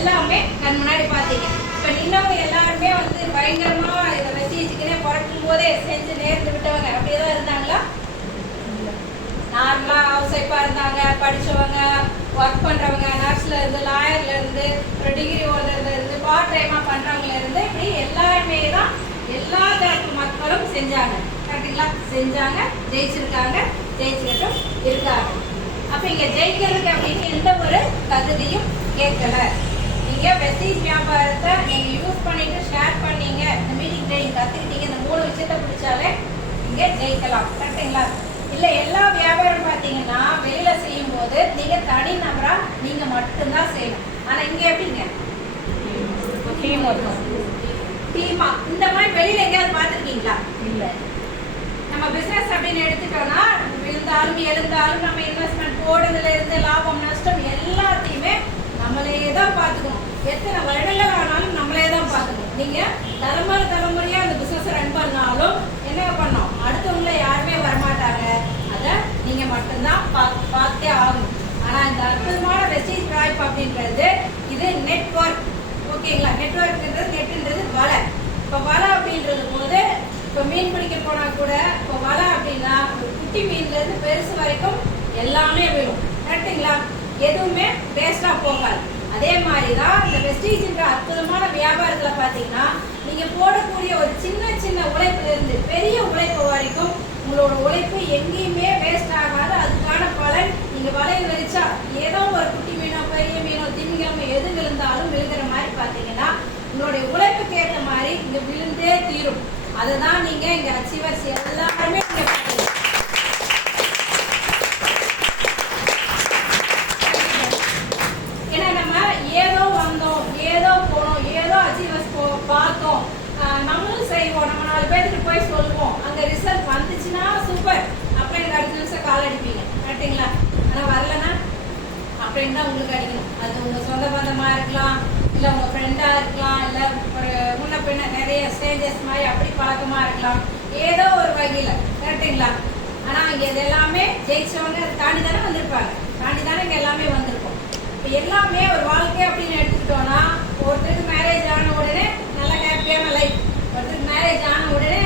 எல்லாமே கண் முன்னாடி பார்த்தீங்க. இப்போ நின்னவங்க எல்லாருமே வந்து பயங்கரமா இதை வச்சுக்கினே பிறக்கும் போதே செஞ்சு நேர்ந்து விட்டவங்க அப்படியேதான் இருந்தாங்களா? நார்மலா ஹவுஸ் ஒய்ஃபா இருந்தாங்க, படிச்சவங்க, ஒர்க் பண்றவங்க, நர்ஸ்ல இருந்து, லாயர்ல இருந்து, ஒரு டிகிரி ஹோல்டர்ல இருந்து, பார்ட் டைமா பண்றவங்கல இருந்து, இப்படி எல்லாருமே தான் எல்லா தரப்பு மக்களும் செஞ்சாங்க. கரெக்டுங்களா? செஞ்சாங்க, ஜெயிச்சிருக்காங்க, ஜெயிச்சுக்கிட்டும் இருக்காங்க. அப்ப இங்க ஜெயிக்கிறதுக்கு அப்படின்னு எந்த ஒரு தகுதியும் கேட்கல. நீங்க வெஸ்டீஜ் வியாபாரத்தை நீங்க யூஸ் பண்ணிட்டு ஷேர் பண்ணீங்க, இந்த மீட்டிங் ட்ரைனிங் கத்துக்கிட்டீங்க, இந்த 3 விஷயத்த பிடிச்சாலே இங்க ஜெயிக்கலாம். கரெக்டுங்களா? இல்ல எல்லா வியாபாரம் பாத்தீங்கன்னா வெளியில செய்யும் போது நீங்க தனி நபரா நீங்க மட்டும்தான் செய்யணும். ஆனா இங்க எப்படிங்க? டீமா. இந்த மாதிரி வெளியில எங்கேயாவது பாத்துருக்கீங்களா? இல்ல. நம்ம பிசினஸ் அப்படின்னு எடுத்துட்டோம்னா விழுந்தாலும் எழுந்தாலும் நம்ம இன்வெஸ்ட்மெண்ட் போடுறதுல இருந்து லாபம் நஷ்டம் எல்லாத்தையுமே நம்மளே தான் பார்த்துக்கணும். எத்தனை வருடங்கள் ஆனாலும் நம்மளே தான் பார்த்துக்கணும். நீங்க தலைமுறையா அந்த பிசினஸ் ரன் பண்ணாலும் என்ன பண்ணோம், அடுத்தவங்கள யாருமே வரமாட்டாங்க. அதை நீங்க மட்டும்தான் பார்த்தே ஆகணும். ஆனா இந்த அற்புதமான வெஸ்டீஜ் வாய்ப்பு அப்படின்றது இது நெட்வொர்க். ஓகேங்களா? நெட்வொர்க்ன்றது நெட்ன்றது வலை. இப்போ வலை அப்படின்றது போது இப்போ மீன் பிடிக்க போனா கூட இப்போ வலை அப்படின்னா குட்டி மீன்ல இருந்து பெருசு வரைக்கும் எல்லாமே விழும். கரெக்டுங்களா? எதுவுமே வேஸ்டா போகாது. அதே மாதிரிதான் இந்த வெஸ்டீஜ்ன்ற அற்புதமான வியாபாரத்துல பாத்தீங்கன்னா நீங்க போடக்கூடிய ஒரு சின்ன சின்ன உழைப்புல இருந்து பெரிய உழைப்பு வரைக்கும் உங்களோட உழைப்பு எங்கேயுமே வேஸ்ட் ஆகாது. அதுக்கான பலன் நீங்க வலையை வலிச்சா ஏதோ ஒரு குட்டி மீனோ பெரிய மீனோ திமிங்கலமோ எது விழுந்தாலும் விழுகிற மாதிரி பாத்தீங்கன்னா உங்களுடைய உழைப்புக்கு ஏற்ற மாதிரி இங்க விழுந்தே தீரும். அதுதான் நீங்க இங்க அச்சீவர்ஸ் எல்லாருமே இங்க பாத்தீங்க. ஏன்னா நம்ம ஏதோ வந்தோம், ஏதோ போனோம், ஏதோ அச்சீவர்ஸ் பார்த்தோம், நம்மளும் செய்வோம், நம்ம 4 பேருக்கு போய் சொல்லுவோம், அங்க ரிசல்ட் வந்துச்சுன்னா சூப்பர், அப்புறம் எனக்கு அடுத்த நிமிஷம் கால் அடிப்பீங்க. கரெக்டுங்களா? ஆனா வரலன்னா அப்படின்னு தான் உங்களுக்கு அடிக்கணும். அது உங்க சொந்த பந்தமா இருக்கலாம், இல்ல உங்க ஃப்ரெண்டா இருக்கலாம், இல்ல ஒரு முன்ன பின்ன நிறைய ஸ்டேஜஸ் மாதிரி அப்படி பழக்கமா இருக்கலாம், ஏதோ ஒரு வகையில. கரெக்டுங்களா? ஆனா இங்க இது எல்லாமே ஜெயிச்சவங்க தாண்டி தானே வந்திருப்பாங்க, தாண்டி தானே இங்க எல்லாமே வந்திருக்கும். இப்ப எல்லாமே ஒரு வாழ்க்கை அப்படின்னு எடுத்துக்கிட்டோம்னா ஒருத்தருக்கு மேரேஜ் ஆன உடனே நல்ல ஹாப்பியான லைஃப், ஒருத்தருக்கு மேரேஜ் ஆன உடனே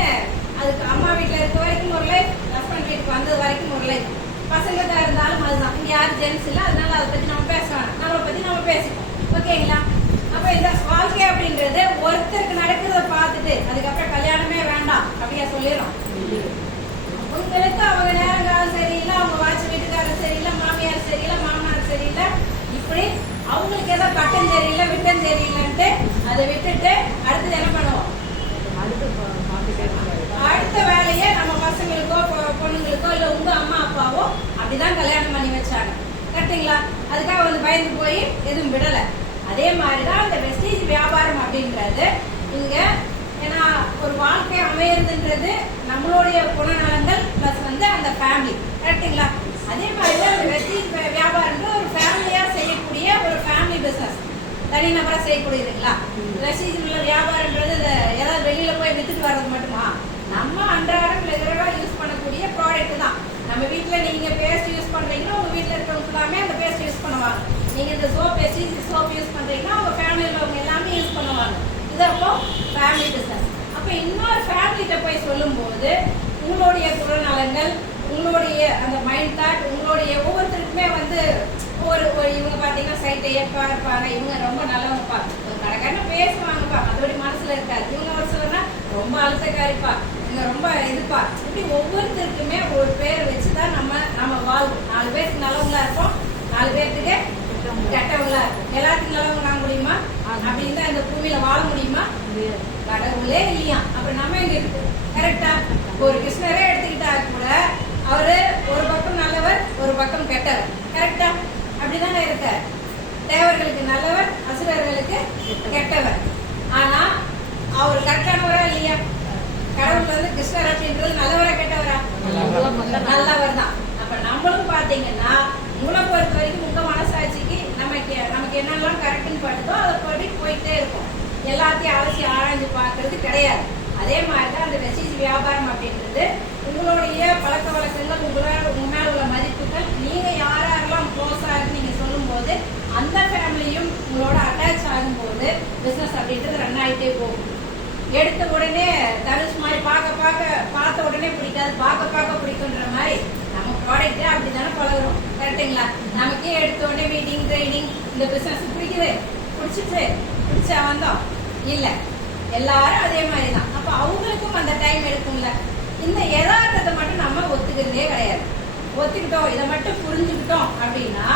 அதுக்கு அம்மா வீட்டுல இருக்க வரைக்கும் ஒரு லைஃப், ஹஸ்பண்ட் வீட்டுக்கு வந்தது வரைக்கும் ஒரு லைஃப். பசங்க இருந்தாலும் அதுதான். இங்க யாரும் ஜென்ஸ் இல்ல, அதனால அதை பத்தி நம்ம பேசலாம், நம்மளை பத்தி நம்ம பேசிப்போம். ஓகேங்களா? அப்ப இந்த வாழ்க்கை அப்படின்றது ஒருத்தருக்கு நடக்கிறத பார்த்துட்டு அதுக்கப்புறம் கல்யாணமே வேண்டாம் அப்படியா சொல்லிடும். உங்களுக்கு அவங்க நேரங்காலம் சரியில்லை, அவங்க வாட்சி வீட்டுக்காரர் சரியில்லை, மாமியார் சரியில்லை, மாமனார் சரியில்லை, இப்படி அவங்களுக்கு ஏதோ கட்டம் சரியில்லை, விட்டம் சரியில்லைன்ட்டு அதை விட்டுட்டு அடுத்தது என்ன பண்ணுவோம், அடுத்த வேலையை நம்ம பசங்களுக்கோ பொண்ணுங்களுக்கோ இல்ல உங்க அம்மா அப்பாவோ அப்படிதான் கல்யாணம் பண்ணி வச்சாங்க. கரெக்டுங்களா? அதுக்காக வந்து பயந்து போய் எதுவும் விடல. அதே மாதிரிதான் இந்த வெஸ்டீஜ் வியாபாரம் அப்படின்றது இங்க ஏன்னா ஒரு வாழ்க்கை அமையறதுன்றது நம்மளுடைய குணநலங்கள் பிளஸ் வந்து அந்த ஃபேமிலி. கரெக்டுங்களா? அதே மாதிரிதான் இந்த வெஸ்டீஜ் வியாபாரம்ன்றது ஒரு ஃபேமிலியா செய்யக்கூடிய ஒரு ஃபேமிலி பிசினஸ், தனிநபரா செய்யக்கூடியதுங்களா? வெஸ்டீஜ் உள்ள வியாபாரம்ன்றது ஏதாவது வெளியில போய் வித்துட்டு வர்றது மட்டுமா? நம்ம அன்றாடம் ரெகுலரா யூஸ் பண்ணக்கூடிய ப்ராடக்ட் தான். நம்ம வீட்டுல நீங்க பேஸ்ட் யூஸ் பண்றீங்கன்னா உங்க வீட்டுல இருக்கவங்க எல்லாமே அந்த பேஸ்ட் யூஸ் பண்ணுவாங்க. நீங்க இந்த சோப் வெஸ்டீஜ் சோப் யூஸ் பண்றீங்கன்னா உங்க ஃபேமிலியில உள்ளவங்க எல்லாமே யூஸ் பண்ணுவாங்க. இது அப்போ ஃபேமிலி பிசினஸ். அப்ப இன்னொரு ஃபேமிலிட்ட போய் சொல்லும் போது உங்களுடைய குணநலங்கள், உங்களுடைய அந்த மைண்ட் தாட், உங்களுடைய ஒவ்வொருத்தருக்குமே வந்து ஒரு இவங்க பாத்தீங்கன்னா சைட் ஏப்பா இருப்பாங்க, இவங்க ரொம்ப நல்லவங்கப்பா, கடைக்காரன பேசுவாங்கப்பா, அதோட மனசுல இருக்காது. இவங்க ஒரு சிலர்னா ரொம்ப அழுத்தக்காரிப்பா, இவங்க ரொம்ப இதுப்பா, இப்படி ஒவ்வொருத்தருக்குமே ஒரு பேர் வச்சுதான் நம்ம வாழ்வோம். 4 பேருக்கு நல்லவங்களா இருப்போம், 4 பேருக்கு கெட்டவங்களா இருக்கும். எல்லாத்துக்கும் நல்லவங்க வாங்க முடியுமா? அப்படின்னு தான் இந்த பூமியில வாழ முடியுமா? கடவுளே இல்லையா? அப்ப நம்ம எங்க இருக்கு? கரெக்டா? ஒரு கிருஷ்ணரே எடுத்துக்கிட்டா கூட அவரு ஒரு பக்கம் நல்லவர், ஒரு பக்கம் கெட்டவர். கரெக்டா? அப்படிதானே இருக்க. தேவர்களுக்கு நல்லவர், அசுரர்களுக்கு கெட்டவர். ஆனா அவர் கரெக்டானவரா இல்லையா? கடவுள் வந்து கிருஷ்ணர் அப்படின்றது நல்லவரா கெட்டவரா? நல்லவர் தான். அப்ப நம்மளும் பாத்தீங்கன்னா உங்களை பொறுத்த வரைக்கும் உங்க மனசாட்சிக்கு நமக்கு என்னெல்லாம் கரெக்ட்னு படுதோ அதை படி போயிட்டே இருக்கும். எல்லாத்தையும் அலசி ஆராய்ஞ்சு பாக்குறது கிடையாது. அதே மாதிரிதான் அந்த வெஸ்டீஜ் வியாபாரம் அப்படின்றது உங்களுடைய பழக்க வழக்கங்கள், உங்க மேல உள்ள மதிப்புகள், நீங்க யாரெல்லாம் க்ளோஸா இருக்கு நீங்க சொல்லும் போது அந்த ஃபேமிலியும் உங்களோட அட்டாச் பிசினஸ் அப்படின்றது ரன் ஆகிட்டே போகும். எடுத்த உடனே தனுஷ் மாதிரி பார்த்த உடனே பிடிக்காது, பார்க்க பிடிக்குன்ற மாதிரி நம்ம ப்ராடக்ட் அப்படித்தானே பழகுறோம். கரெக்டுங்களா? நமக்கே எடுத்த உடனே மீட்டிங் ட்ரைனிங் இந்த பிசினஸ் பிடிச்சா வந்தோம் இல்ல, எல்லாரும் அதே மாதிரி தான். அப்ப அவங்களுக்கும் அந்த டைம் எடுக்கும்ல. இந்த யதார்த்தத்தை மட்டும் நம்ம ஒத்துக்கிறதே கிடையாது. ஒத்துக்கிட்டோம், இதை மட்டும் புரிஞ்சுக்கிட்டோம் அப்படின்னா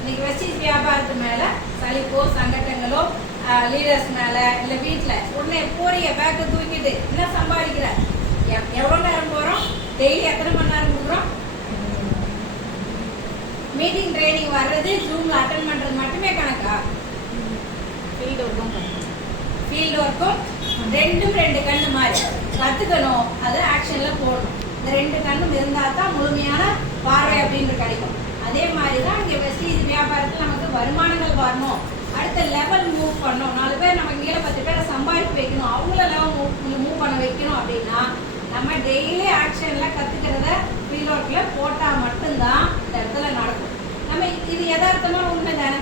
இன்னைக்கு வெஸ்டீஜ் வியாபாரத்து மேல சலிப்போ சங்கட்டங்களோ லீடர்ஸ் மேல இல்ல வீட்டுல உடனே போறிய பேக்க தூக்கிட்டு என்ன சம்பாதிக்கிற, எவ்வளவு நேரம் போறோம், டெய்லி எத்தனை மணி நேரம் கொடுக்குறோம், மீட்டிங் ட்ரைனிங் வர்றது ஜூம்ல அட்டென்ட் பண்றது மட்டுமே கணக்கா? ஃபீல்டு ஒர்க்கும் ரெண்டு கண்ணு மாதிரி கத்துக்கணும், அது ஆக்ஷன்ல போடணும். இந்த 2 கண்ணும் இருந்தா தான் முழுமையான பார்வை அப்படின்னு கிடைக்கும். அதே மாதிரிதான் இங்க வெஸ்டீஜ் வியாபாரத்துல நமக்கு வருமானங்கள் வரணும், அடுத்த லெவல் மூவ் பண்ணணும், 4 பேர் நம்ம கீழே 10 பேரை சம்பாதிக்க வைக்கணும், அவங்கள லெவல் மூவ் பண்ண வைக்கணும் அப்படின்னா நம்ம டெய்லி ஆக்ஷன்ல கத்துக்கிறத ஃபீல்ட் ஒர்க்ல போட்டா மட்டும்தான் இந்த இடத்துல நடக்கும். நம்ம இது யதார்த்தமா உண்மை தானே.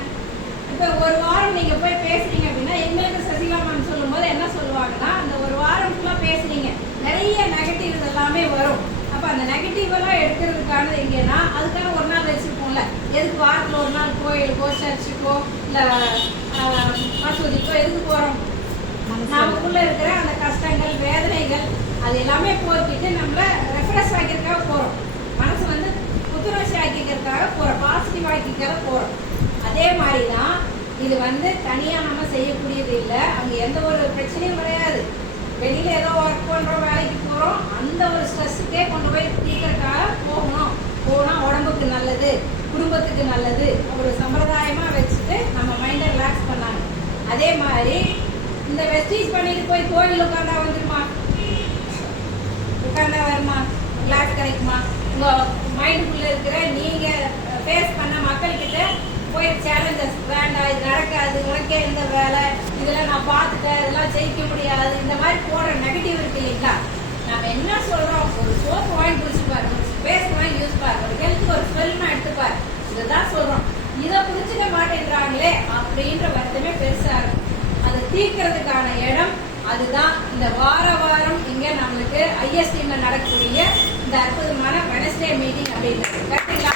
இப்ப ஒரு வாரம் நீங்க போய் பேசுறீங்க அப்படின்னா எங்களுக்கு சசிகலா மேம் சொல்லும் போது என்ன சொல்லுவாங்கன்னா, அந்த ஒரு வாரம் ஃபுல்லா பேசுறீங்க, நிறைய நெகட்டிவ் எல்லாமே வரும். அப்ப அந்த நெகட்டிவ் எல்லாம் எடுக்கிறதுக்கானது எங்கன்னா அதுக்கான ஒரு நாள் வச்சிருப்போம்ல. எதுக்கு வாரத்துல ஒரு நாள் கோயிலுக்கோ சர்ச்சுக்கோ இல்ல மசூதிக்கோ எதுக்கு போறோம்? நமக்குள்ள இருக்கிற அந்த கஷ்டங்கள் வேதனைகள் அது எல்லாமே போக்கிட்டு நம்மள ரெஃப்ரெஷ் ஆக்கிக்கிறதுக்காக போறோம். மனசு வந்து புத்துணர்ச்சி ஆக்கிக்கிறதுக்காக போறோம், பாசிட்டிவ் ஆக்கிக்கிறத போறோம். அதே மாதிரிதான் இது வந்து தனியா நம்ம செய்யக்கூடியது இல்லை. அங்க எந்த ஒரு பிரச்சனையும் கிடையாது. வெளியில ஏதோ ஒர்க் பண்றோம், வேலைக்கு போறோம், அந்த ஒரு ஸ்ட்ரெஸ்ஸுக்கே கொண்டு போய் தீர்க்கறதுக்காக போனா உடம்புக்கு நல்லது, குடும்பத்துக்கு நல்லது, ஒரு சம்பிரதாயமா வச்சுட்டு நம்ம மைண்டை ரிலாக்ஸ் பண்ணாங்க. அதே மாதிரி இந்த வெஸ்டீஜ் பண்ணிட்டு போய் கோயில் உட்கார்ந்தா வந்துருமா? உட்கார்ந்தா வருமா? ரிலாக்ஸ் கிடைக்குமா? உங்க மைண்டுக்குள்ள இருக்கிற நீங்க ஃபேஸ் பண்ண மக்கள் கிட்ட போய் சேலஞ்சஸ், வேண்டாம் இது நடக்காது, உனக்கே இந்த வேலை, இதெல்லாம் நான் பார்த்துட்டேன், இதெல்லாம் ஜெயிக்க முடியாது, இந்த மாதிரி போடுற நெகட்டிவ் இருக்கு இல்லைங்களா? நம்ம என்ன சொல்றோம்? ஒரு சோப்பு வாங்கி குடிச்சுப்பாரு, ஒரு பேஸ்ட் வாங்கி யூஸ் பாரு, ஒரு ஹெல்த்துக்கு ஒரு ஸ்மெல்மா எடுத்துப்பாரு, இதுதான் சொல்றோம். இதை புரிஞ்சுக்க மாட்டேன்றாங்களே அப்படின்ற வருத்தமே பெருசா இருக்கும். அதை தீர்க்கறதுக்கான இடம் அதுதான் இந்த வாரம் இங்க நம்மளுக்கு ஐஎஸ்டில நடக்கக்கூடிய இந்த அற்புதமான வெனஸ்டே மீட்டிங் அப்படின்றது. கரெக்டுங்களா?